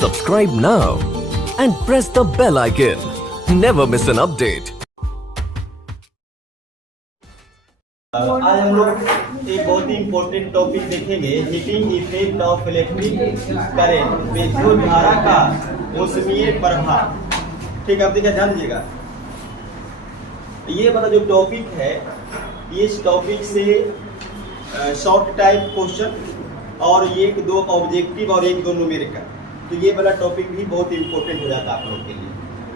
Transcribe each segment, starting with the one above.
Subscribe now and press the bell icon. Never miss an update. आज हम लोग एक बहुत ही इम्पोर्टेंट टॉपिक देखेंगे, heating effect of electric current, विद्युत धारा का ऊष्मीय प्रभाव। ठीक है, अब देखिए ध्यान दीजिएगा, ये वाला जो टॉपिक है, इस टॉपिक से शॉर्ट टाइप क्वेश्चन और एक दो ऑब्जेक्टिव और एक दो न्यूमेरिकल, तो ये वाला टॉपिक भी बहुत इंपॉर्टेंट हो जाता है आप लोगों के लिए।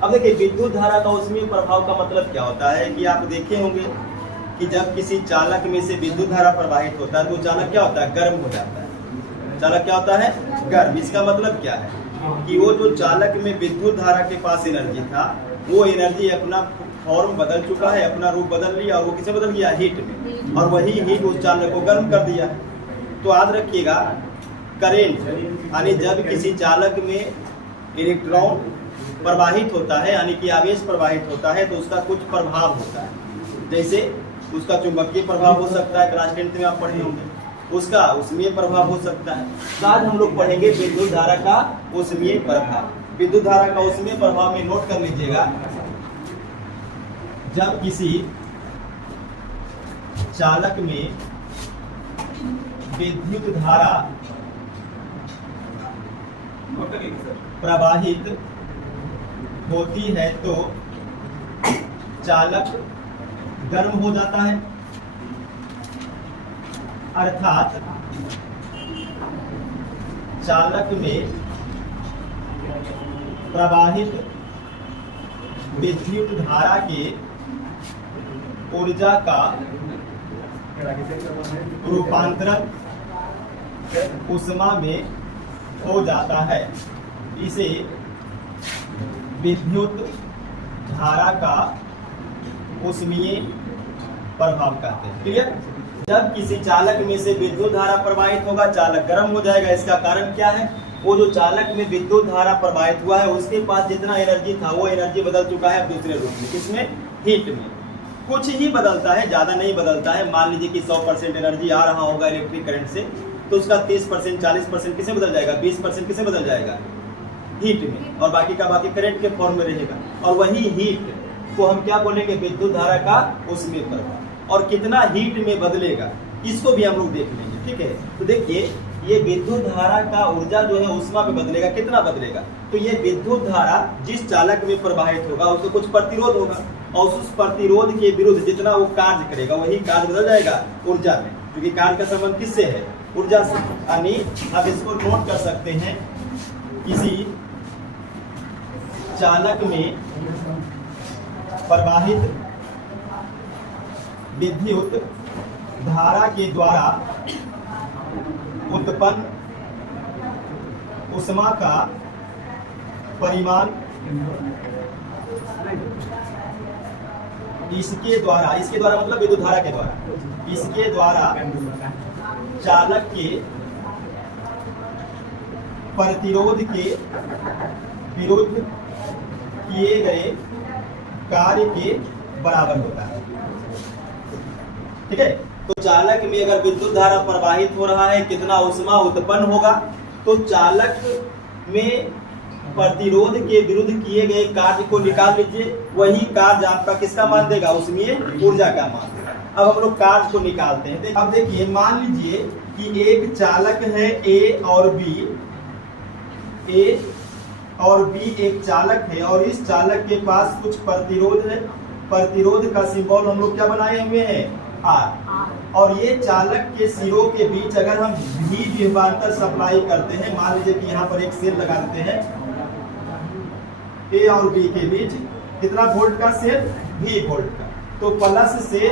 अब देखिए, विद्युत धारा का ऊष्मीय प्रभाव का मतलब क्या होता है कि आप देखे होंगे कि जब किसी चालक में से विद्युत धारा प्रवाहित होता है तो चालक क्या होता है, गर्म हो जाता है। चालक क्या होता है, गर्म। इसका मतलब क्या है कि वो जो चालक में विद्युत धारा के पास एनर्जी था, वो एनर्जी अपना फॉर्म बदल चुका है, अपना रूप बदल लिया, और वो किसे बदल गया, हीट में, और वही हीट उस चालक को गर्म कर दिया। तो याद रखिएगा, करेंट यानी जब किसी चालक में इलेक्ट्रॉन प्रवाहित होता है, यानी कि आवेश प्रवाहित होता है, तो उसका कुछ प्रभाव होता है। जैसे उसका चुंबकीय प्रभाव हो सकता है, क्लास 10th में आप पढ़े होंगे, उसका ऊष्मीय प्रभाव हो सकता है। तो आज हम लोग पढ़ेंगे विद्युत धारा का ऊष्मीय प्रभाव। विद्युत धारा का ऊष्मीय प्रभाव में नोट कर लीजिएगा, जब किसी चालक में विद्युत धारा प्रवाहित होती है तो चालक गर्म हो जाता है, अर्थात चालक में प्रवाहित विद्युत धारा के ऊर्जा का रूपांतरण ऊष्मा में हो जाता है। इसे विद्युत धारा का ऊष्मीय प्रभाव कहते हैं। क्लियर? जब किसी चालक में से विद्युत धारा प्रवाहित होगा, चालक गर्म हो जाएगा। इसका कारण क्या है, वो जो चालक में विद्युत धारा प्रवाहित हुआ है, उसके पास जितना एनर्जी था वो एनर्जी बदल चुका है अब दूसरे रूप में। किसमें? हीट में। कुछ ही बदलता है, ज्यादा नहीं बदलता है। मान लीजिए कि 100% एनर्जी आ रहा होगा इलेक्ट्रिक करंट से, तो उसका 30% 40% किसे बदल जाएगा, 20% किसे बदल जाएगा, हीट में, और बाकी का बाकी करंट के फॉर्म में रहेगा। और वही हीट को हम क्या बोलेंगे, विद्युत धारा का ऊष्मीय प्रभाव। और कितना हीट में बदलेगा, इसको भी हम लोग देख लेंगे। ठीक है, तो देखिए, ये विद्युत धारा का ऊर्जा जो है ऊष्मा में बदलेगा। कितना बदलेगा, तो ये विद्युत धारा जिस चालक में प्रवाहित होगा उसको कुछ प्रतिरोध होगा, और उस प्रतिरोध के विरुद्ध जितना वो कार्य करेगा, वही कार्य बदल जाएगा ऊर्जा में, क्योंकि कार्य का संबंध किससे है, ऊर्जा से। यानी आप इसको नोट कर सकते हैं, किसी चालक में प्रवाहित विद्युत धारा के द्वारा उत्पन्न ऊष्मा का परिमाण इसके द्वारा मतलब विद्युत धारा के द्वारा, इसके द्वारा चालक के प्रतिरोध के विरुद्ध किए गए कार्य के बराबर होता है। ठीक है, तो चालक में अगर विद्युत धारा प्रवाहित हो रहा है, कितना ऊष्मा उत्पन्न होगा, तो चालक में प्रतिरोध के विरुद्ध किए गए कार्य को निकाल लीजिए। वही कार्य आपका किसका मान देगा, ऊष्मीय ऊर्जा का मान देगा। अब हम लोग कार्य को निकालते हैं। अब देखिए, मान लीजिए कि एक चालक है ए और बी, ए और बी एक चालक है, और इस चालक के पास कुछ प्रतिरोध है। प्रतिरोध का सिंबल हम लोग क्या बनाए हुए हैं, आर। और ये चालक के सिरों के बीच अगर हम भी विभवांतर सप्लाई करते हैं, मान लीजिए कि यहाँ पर एक सेल लगा देते हैं, ए और बी के बीच कितना वोल्ट का सेल, V वोल्ट का, तो प्लस से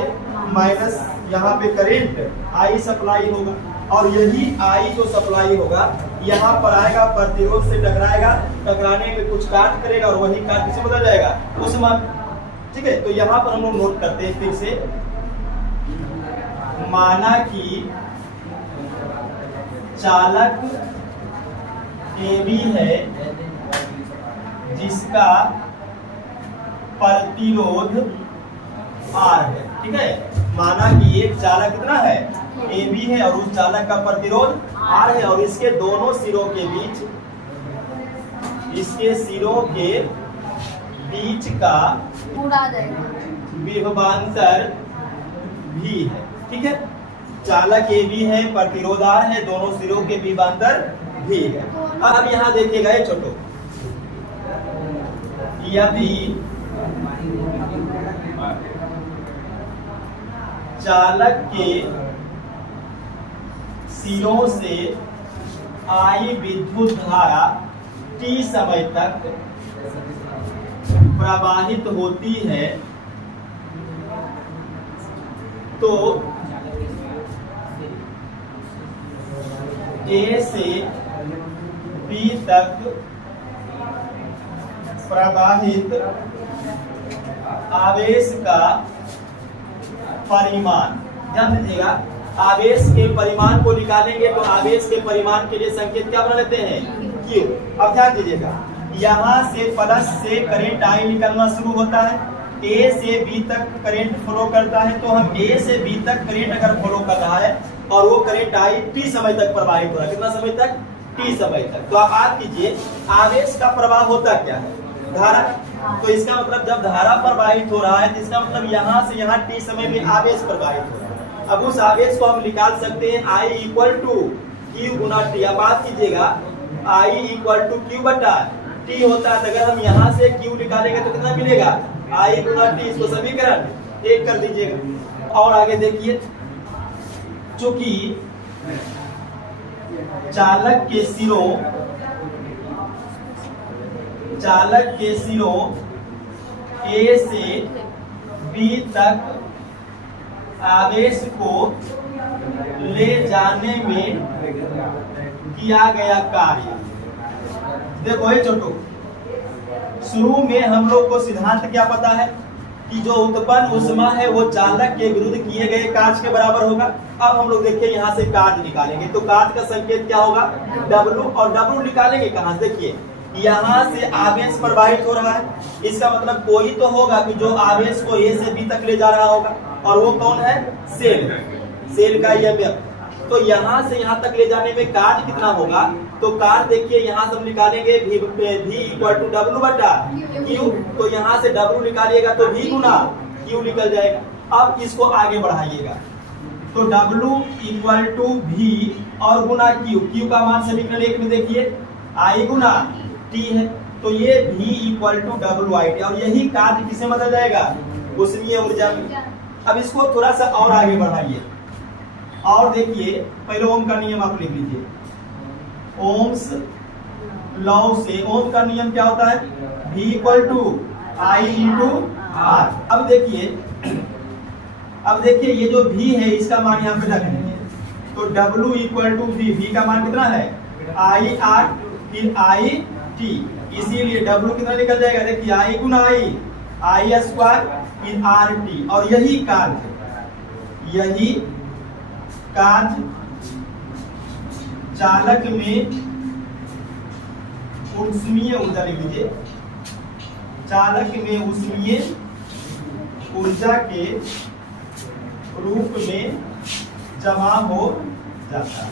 माइनस यहाँ पे करंट I सप्लाई होगा, और यही I जो सप्लाई होगा यहाँ पर आएगा, प्रतिरोध से टकराएगा, टकराने में कुछ कार्य करेगा, और वही कार्य किसे बदल जाएगा, ऊष्मा। ठीक है, तो यहाँ पर हम लोग नोट करते हैं फिर से, माना कि चालक AB है जिसका प्रतिरोध R है। ठीक है, माना कि एक चालक कितना है, AB है, और उस चालक का प्रतिरोध R है, और इसके दोनों सिरों के बीच इसके सिरों के बीच का उड़ा जाएगा। विभवांतर भी है। ठीक है, चालक ए भी है, प्रतिरोध आर है, दोनों सिरों के विभवांतर भी है। अब यहाँ देखिएगा ये छोटो, यदि चालक के सिरों से आई विद्युत धारा T समय तक प्रवाहित होती है तो A से B तक प्रवाहित आवेश का परिमाण, ध्यान दीजिएगा, आवेश के परिमाण को निकालेंगे तो आवेश के परिमाण के लिए संकेत क्या बना लेते हैं, Q। अब ध्यान दीजिएगा, यहाँ से प्लस से करंट I निकलना शुरू होता है, A से B तक करंट फ्लो करता है, तो हम A से B तक करंट अगर फ्लो कर रहा है और वो करंट I T समय तक प्रवाहित हो रहा है, कितना समय तक, T समय तक, तो आप याद कीजिए आवेश का प्रवाह होता क्या है, धारा। तो इसका मतलब जब धारा प्रवाहित हो रहा है तो इसका मतलब यहाँ से यहाँ T समय में आवेश प्रवाहित हो रहा है। अब उस आवेश को हम निकाल सकते हैं I इक्वल टू Q गुना T। अब बात कीजिएगा I इक्वल टू Q बटा T होता है, तो अगर हम यहाँ से Q निकालेंगे तो कितना मिलेगा, I गुना T। इसको समीकरण 1 कर दीजिएगा। और आगे देखिए, चूंकि चालक के सिरों A से B तक आवेश को ले जाने में किया गया कार्य। देखो ये छोटो, शुरू में हम लोग को सिद्धांत क्या पता है कि जो उत्पन्न ऊष्मा है वो चालक के विरुद्ध किए गए कार्य के बराबर होगा। अब हम लोग देखिए यहाँ से कार्य निकालेंगे तो कार्य का संकेत क्या होगा, W। और W निकालेंगे कहाँ से, देखिए यहाँ से आवेश प्रवाहित हो रहा है, इसका मतलब कोई तो होगा कि जो आवेश को A से B तक ले जा रहा होगा, और वो कौन है, सेल का EMF। तो यहाँ से यहाँ तक ले जाने में कार्य कितना होगा, तो कार्य देखिए यहाँ से हम निकालेंगे V इक्वल टू W बटा Q। तो यहाँ से W निकालिएगा तो V गुना Q निकल जाएगा। अब इसको आगे बढ़ाइएगा तो W इक्वल टू V और गुना Q का मान समीकरण 1 में देखिए I गुना T है, तो ये V इक्वल टू WIT, और यही कार्य किसे बदल जाएगा, ऊष्मीय ऊर्जा में। अब इसको थोड़ा सा और आगे बढ़ाइए और देखिए, पहले ओम का नियम आप लिख लीजिए। ओम्स लॉ से ओम का नियम क्या होता है, V equal to I into R। अब देखिए ये जो V है इसका मान यहाँ पे रख लीजिए, तो W इक्वल टू V का मान कितना है, I R फिर I T, इसीलिए W कितना निकल जाएगा, देखिए I गुना I स्क्वायर फिर R T। और यही कार्य चालक में ऊष्मीय ऊर्जा, लिख लीजिए, चालक में ऊष्मीय ऊर्जा के रूप में जमा हो जाता है।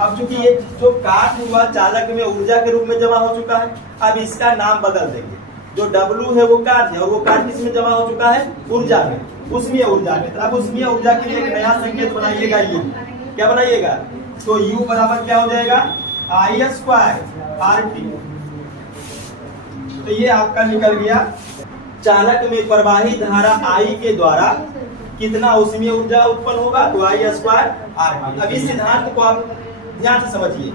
अब चूंकि ये जो कार्य हुआ चालक में ऊर्जा के रूप में जमा हो चुका है, अब इसका नाम बदल देंगे। जो W है वो कार्य है और वो कार्य किस में जमा हो चुका है, ऊर्जा में, ऊष्मीय ऊर्जा में। तो अब ऊष्मीय ऊर्जा के लिए एक नया संकेत बनाइएगा, U। क्या बनाइएगा, तो U बराबर क्या हो जाएगा, I स्क्वायर RT। तो ये आपका निकल गया चालक में प्रवाहित धारा I के द्वारा कितना ऊष्मीय ऊर्जा उत्पन्न होगा, तो I स्क्वायर RT। अब इस सिद्धांत को आप ध्यान से समझिए,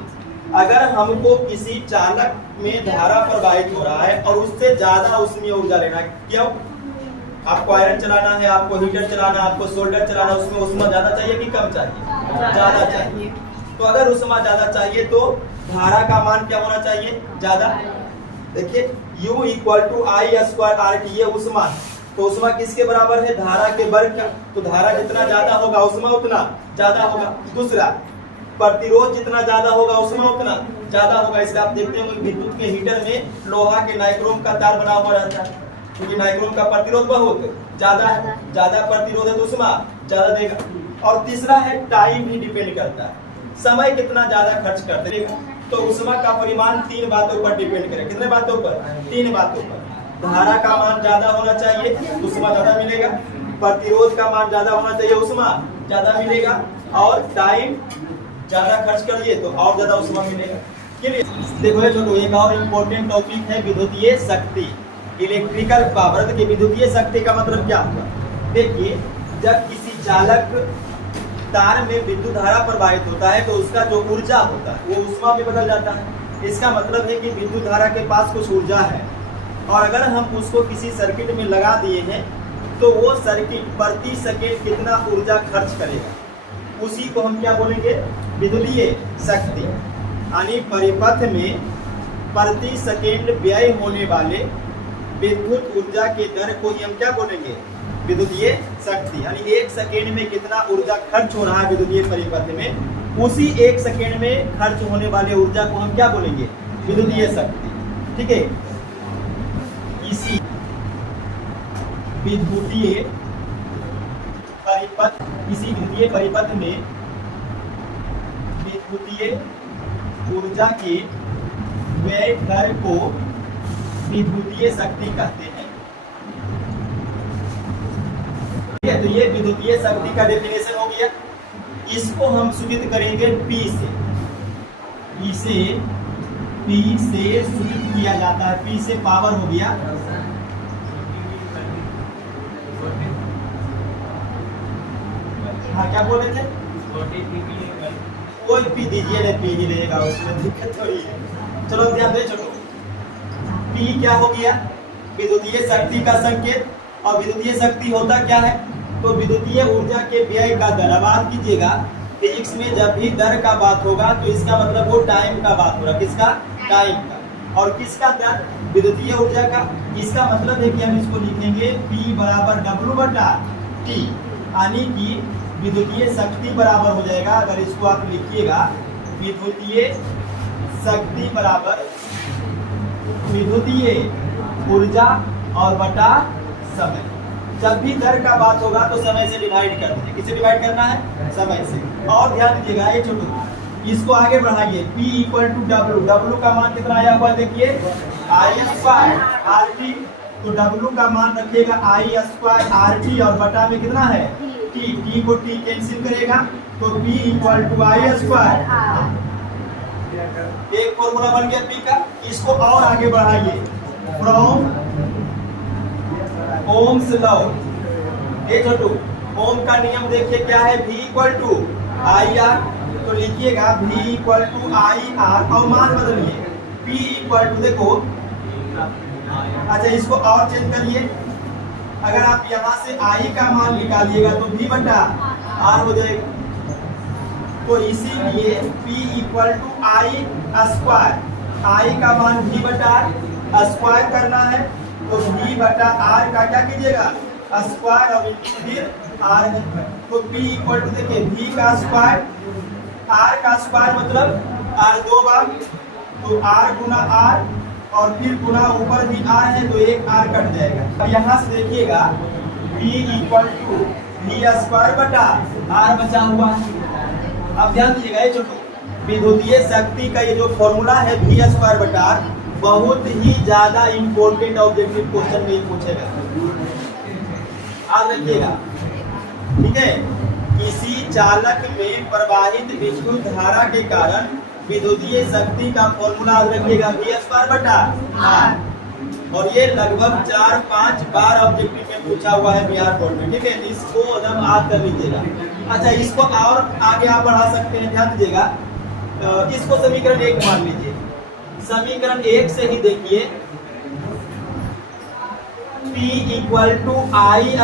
अगर हमको किसी चालक में धारा प्रवाहित हो रहा है और उससे ज्यादा ऊष्मीय ऊर्जा लेना है, क्यों, आपको आयरन चलाना है, आपको हीटर चलाना है, आपको सोल्डर चलाना है, उसमें ऊष्मा ज्यादा चाहिए कि कम चाहिए, ज्यादा चाहिए। तो अगर ऊष्मा ज्यादा चाहिए तो धारा का मान क्या होना चाहिए, ज्यादा। देखिए U equal to I square RT, ये ऊष्मा, तो ऊष्मा किसके बराबर है, धारा के वर्ग का। तो धारा जितना ज्यादा होगा ऊष्मा उतना ज्यादा होगा। दूसरा, प्रतिरोध जितना ज्यादा होगा ऊष्मा उतना ज्यादा होगा। इसलिए आप देखते होंगे विद्युत के हीटर में लोहा के नाइक्रोम का तार बना हुआ रहता है, क्योंकि नाइक्रोम का प्रतिरोध बहुत ज्यादा है, ज्यादा प्रतिरोध है तो ऊष्मा ज्यादा देगा। और तीसरा है टाइम भी डिपेंड करता है। समय कितना ज्यादा खर्च करते हैं। तो ऊष्मा का परिमाण 3 बातों पर डिपेंड करे। कितने बातों पर? 3 बातों पर। धारा का मान ज्यादा होना चाहिए, ऊष्मा ज्यादा मिलेगा। प्रतिरोध का मान ज्यादा होना चाहिए, ऊष्मा ज्यादा मिलेगा। और टाइम ज्यादा खर्च करिए तो और ज्यादा ऊष्मा मिलेगा। देखो छोटो, एक और इम्पोर्टेंट टॉपिक है विद्युतीय शक्ति, इलेक्ट्रिकल पावर। देखिए विद्युतीय शक्ति का मतलब क्या होगा? देखिए जब किसी चालक तार में विद्युत धारा प्रवाहित होता है तो उसका जो ऊर्जा होता है वो ऊष्मा में बदल जाता है। इसका मतलब है कि विद्युत धारा के पास कुछ ऊर्जा है और अगर हम उसको किसी सर्किट में लगा दिए हैं तो वो सर्किट प्रति सेकेंड कितना ऊर्जा खर्च करेगा, उसी को हम क्या बोलेंगे? विद्युतीय शक्ति। यानी परिपथ में प्रति सेकेंड व्यय होने वाले विद्युत ऊर्जा के दर को ही हम क्या बोलेंगे? विद्युतीय शक्ति। यानी 1 सेकेंड में कितना ऊर्जा खर्च हो रहा है विद्युतीय परिपथ में, उसी 1 सेकेंड में खर्च होने वाले ऊर्जा को हम क्या बोलेंगे? विद्युतीय शक्ति। ठीक है, इसी विद्युतीय परिपथ में विद्युतीय ऊर्जा के व्यय दर को विद्युतीय शक्ति कहते हैं। ठीक है, तो ये विद्युतीय शक्ति का डेफिनेशन हो गया। इसको हम सूचित करेंगे P से। P से सूचित किया जाता है। P से पावर हो गया। हाँ, क्या बोल रहे थे? कोई पी दीजिए ना, पी ही रहेगा, उसमें दिक्कत थोड़ी है। चलो ध्यान दे छोटो, P क्या हो गया? विद्युतीय शक्ति का संकेत। और विद्युतीय शक्ति होता क्या है? तो विद्युतीय ऊर्जा के व्यय का दर। अब बात कीजिएगा फिजिक्स में जब भी दर का बात होगा तो इसका मतलब वो टाइम का बात हो रहा है। किसका? टाइम का। और किसका दर? विद्युतीय ऊर्जा का। इसका मतलब है कि हम इसको लिखेंगे P बराबर W/T, यानी कि विद्युतीय शक्ति बराबर हो जाएगा। अगर इसको आप लिखिएगा, विद्युतीय शक्ति बराबर विद्युतीय ऊर्जा और बटा समय। जब भी दर का बात होगा तो समय से डिवाइड कर दीजिए। किससे डिवाइड करना है? समय से। और ध्यान दीजिएगा, ये छोटू इसको आगे बढ़ाइए। P = W। W का मान कितना आया हुआ देखिए, I² RT। तो W का मान रखिएगा I² RT और बटा में कितना है? T को T कैंसिल करेगा तो P = I²। एक फॉर्मूला बन गया P का। इसको और आगे बढ़ाइए, फ्रॉम ओम्स लॉ। ये छोटू ओम का नियम देखिए क्या है? V = IR। तो लिखिएगा V = IR और मान बदलिए P देखो, अच्छा इसको और चेंज करिए। अगर आप यहाँ से I का मान निकालिएगा तो V/R हो जाएगा। तो इसीलिए P = I²। I का मान V/R स्क्वायर करना है तो V/R का क्या कीजिएगा? स्क्वायर और फिर R है। तो P देखिए V का स्क्वायर, R का स्क्वायर मतलब R 2 बार, तो R गुना R और फिर गुना ऊपर भी R है तो एक R कट जाएगा। अब यहाँ से देखिएगा P = V² बचा हुआ है। अब ध्यान दीजिएगा, ये छोटो विद्युतीय शक्ति का ये जो फॉर्मूला है V²/R बहुत ही ज्यादा इंपॉर्टेंट ऑब्जेक्टिव क्वेश्चन में पूछेगा। याद रखिएगा, ठीक है। किसी चालक में प्रवाहित विद्युत धारा के कारण विद्युतीय शक्ति का फॉर्मूला याद रखिएगा V²/R। और ये लगभग 4-5 बार ऑब्जेक्टिव में पूछा हुआ है बिहार बोर्ड में। ठीक है, इसको एकदम याद कर लीजिएगा। अच्छा, इसको और आगे आप बढ़ा सकते हैं। ध्यान दीजिएगा, इसको समीकरण 1 मान लीजिए। समीकरण 1 से ही देखिए P = I²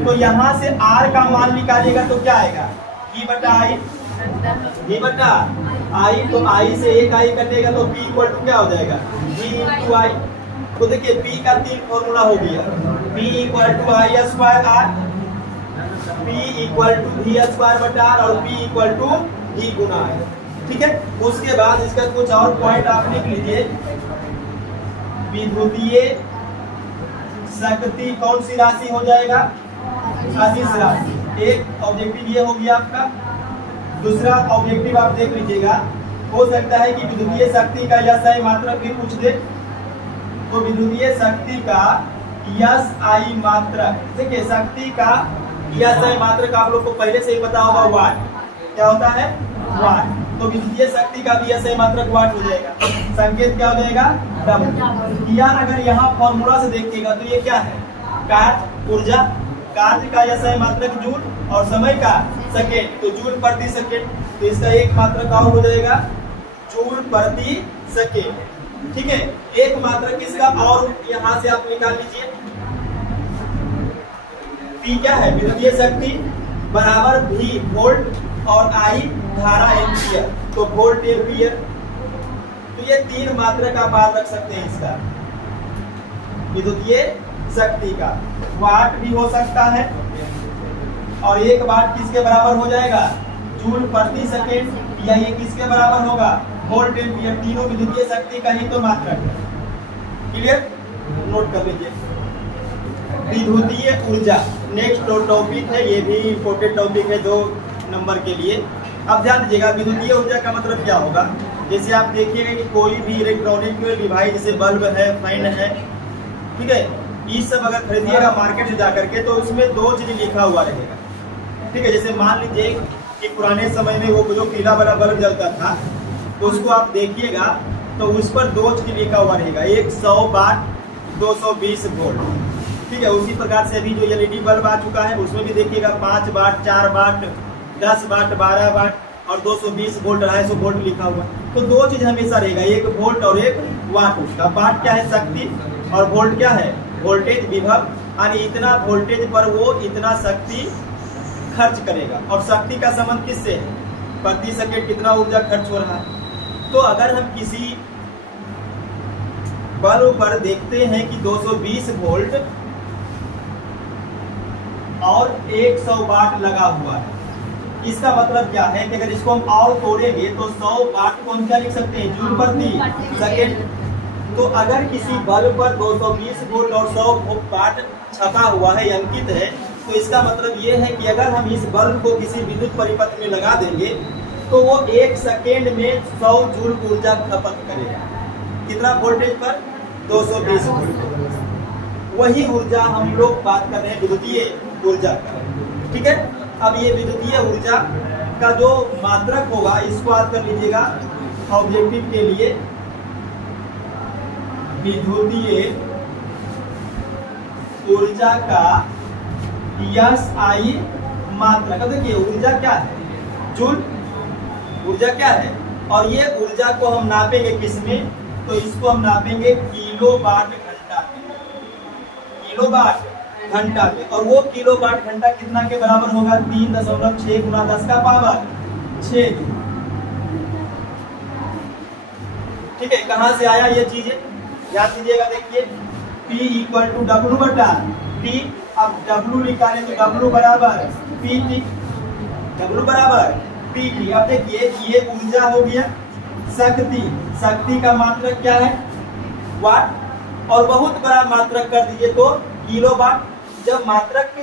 तो यहाँ से R का मान निकालिएगा तो क्या आएगा? V/I। V/I तो I से एक I कटेगा तो P = क्या हो जाएगा? V × I। तो देखिए P का 3 फॉर्मूला हो गया। P = I²R, P = V²/R और P = V गुना I। ठीक है, उसके बाद इसका कुछ और पॉइंट आप लिख लीजिए। विद्युतीय शक्ति कौन सी राशि हो जाएगा? अदिश राशि। एक ऑब्जेक्टिव ये हो गया आपका। दूसरा ऑब्जेक्टिव आप देख लीजिएगा, हो सकता है कि विद्युतीय शक्ति का SI मात्रक भी पूछ दे। तो विद्युतीय शक्ति का SI मात्रक, देखिए शक्ति का SI मात्रक आप लोग को पहले से ही पता होगा, वाट। क्या होता है? वाट। तो विद्युतीय शक्ति का भी SI मात्रक वाट हो जाएगा। संकेत क्या हो जाएगा? W। या अगर यहाँ फॉर्मूला से देखिएगा तो ये क्या है? कार्य, ऊर्जा, कार्य का SI मात्रक जूल और समय का सेकेंड, तो जूल प्रति सेकेंड। तो इसका एक मात्रक और हो जाएगा जूल प्रति सेकेंड। ठीक है, एक मात्रक इसका और यहाँ से आप निकाल लीजिए। P क्या है? विद्युतीय शक्ति बराबर V वोल्ट और I धारा एम्पियर, तो वोल्ट एम्पियर। तो ये तीन मात्रक आप याद रख सकते हैं इसका, विद्युतीय शक्ति का। वाट भी हो सकता है, और एक वाट किसके बराबर हो जाएगा? जूल प्रति सेकेंड, या ये किसके बराबर होगा? Volt ampere. तीनों विद्युतीय शक्ति का ही तो मात्रक है। क्लियर? नोट कर लीजिए। विद्युतीय ऊर्जा नेक्स्ट टॉपिक है, ये भी इंपॉर्टेंट टॉपिक है 2 नंबर के लिए। अब ध्यान दीजिएगा, विद्युतीय ऊर्जा का मतलब क्या होगा। जैसे आप देखिएगा कि कोई भी इलेक्ट्रॉनिक डिवाइस, जैसे बल्ब है, फैन है, ठीक है, ये सब अगर खरीदिएगा मार्केट से जाकर के, तो उसमें 2 चीज लिखा हुआ रहेगा। ठीक है, जैसे मान लीजिए कि पुराने समय में वो जो पीला वाला बल्ब जलता था, तो उसको आप देखिएगा तो उस पर 2 चीज लिखा हुआ रहेगा, एक 100 वाट, 220 वोल्ट। ठीक है, उसी प्रकार से अभी जो LED बल्ब आ चुका है उसमें भी देखिएगा 5 वाट, 4 वाट, 10 वाट, 12 वाट और 220 वोल्ट, 250 वोल्ट लिखा हुआ। तो 2 चीज हमेशा रहेगा, एक वोल्ट और एक वाट। उसका वाट क्या है? शक्ति, और वोल्ट क्या है? वोल्टेज, विभव। यानी इतना वोल्टेज पर वो इतना शक्ति खर्च करेगा। और शक्ति का संबंध किससे है? प्रति सेकंड कितना ऊर्जा खर्च हो रहा है। तो अगर हम किसी बल्ब पर देखते हैं कि 220 वोल्ट और 100 वाट लगा हुआ है, इसका मतलब क्या है कि अगर इसको हम और तोड़ेंगे तो 100 वाट को हम क्या लिख सकते हैं? जूल प्रति सेकंड। तो अगर किसी बल्ब पर 220 वोल्ट और 100 वाट छपा हुआ है, अंकित है, तो इसका मतलब ये है कि अगर हम इस बल्ब को किसी विद्युत परिपथ में लगा देंगे तो वो 1 सेकेंड में 100 जूल ऊर्जा खपत करेगा। कितना वोल्टेज पर? 220 वोल्ट। वही ऊर्जा हम लोग बात कर रहे हैं विद्युतीय ऊर्जा का। ठीक है, अब ये विद्युतीय ऊर्जा का जो मात्रक होगा इसको याद कर लीजिएगा ऑब्जेक्टिव के लिए। विद्युतीय ऊर्जा का SI मात्रक। देखिए ऊर्जा क्या है? जूल। ऊर्जा क्या है? और ये ऊर्जा को हम नापेंगे किसमें? तो इसको हम नापेंगे किलोवाट घंटा में। किलोवाट घंटा में, और वो किलोवाट घंटा कितना के बराबर होगा? 3.6 गुना 10 का पावर 6। ठीक है, कहां से आया ये चीजें? याद कीजिएगा। देखिए P इक्वल टू W बटा T। अब W निकालें तो W बराबर PT। W बराबर PT। अब देखिए ये ऊर्जा हो गया शक्ति। शक्ति का मात्रक क्या है? वाट। और बहुत बड़ा मात्रक कर दीजिए तो किलोवाट। जब मात्रक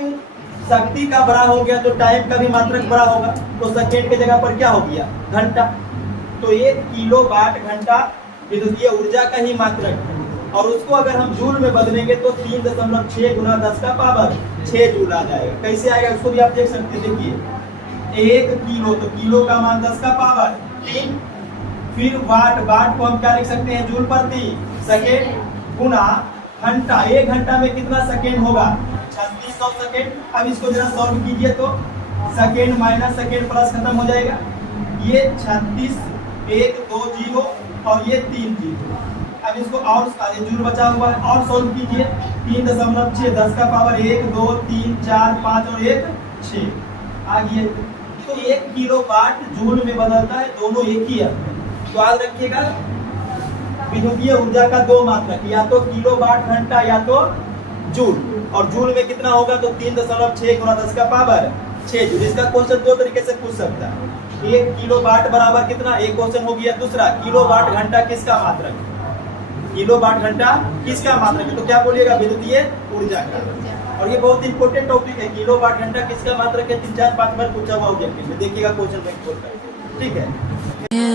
शक्ति का बड़ा हो गया तो टाइम का भी मात्रक बड़ा होगा, तो सेकेंड के जगह पर क्या हो गया? घंटा। तो 1 किलोवाट घंटा विद्युतीय ऊर्जा का ही मात्रक है। और उसको अगर हम जूल में बदलेंगे तो 3.6 गुना 10 का पावर 6 जूल आ जाएगा। कैसे आएगा उसको भी आप देख सकते हैं। देखिए 1 किलो, तो किलो का मान 10 का पावर 3। फिर वाट, वाट को हम क्या लिख सकते हैं? जूल प्रति सेकेंड गुना घंटा। 1 घंटा में कितना सेकेंड होगा? 3600 सेकेंड। अब इसको जरा सॉल्व कीजिए तो सेकेंड माइनस सेकेंड प्लस खत्म हो जाएगा। ये 36, 1 2 0 और ये 3 0। अब इसको और जूल बचा हुआ है और सॉल्व कीजिए। 3.6 10 का पावर 1 2 3 4 5 और 1 6 आ गया। तो 1 किलोवाट जूल में बदलता है, दोनों एक ही है। तो याद रखिएगा विद्युतीय ऊर्जा का 2 मात्रक, या तो किलोवाट घंटा या तो जूल। और जूल में कितना होगा? तो 3.6 गुना 10 का पावर 6 जूल। इसका क्वेश्चन 2 तरीके से पूछ सकता है। 1 किलोवाट बराबर कितना? एक क्वेश्चन हो गया। दूसरा, किलोवाट घंटा किसका मात्रक है? किलोवाट घंटा किसका मात्रक है? तो क्या बोलिएगा? विद्युतीय ऊर्जा का। और ये बहुत इंपॉर्टेंट टॉपिक है। किलो वाट घंटा किसका मात्रक है, 3 4 5 बार पूछा हुआ ऑब्जेक्टिव में, देखिएगा क्वेश्चन बैंक बोलता है। ठीक है।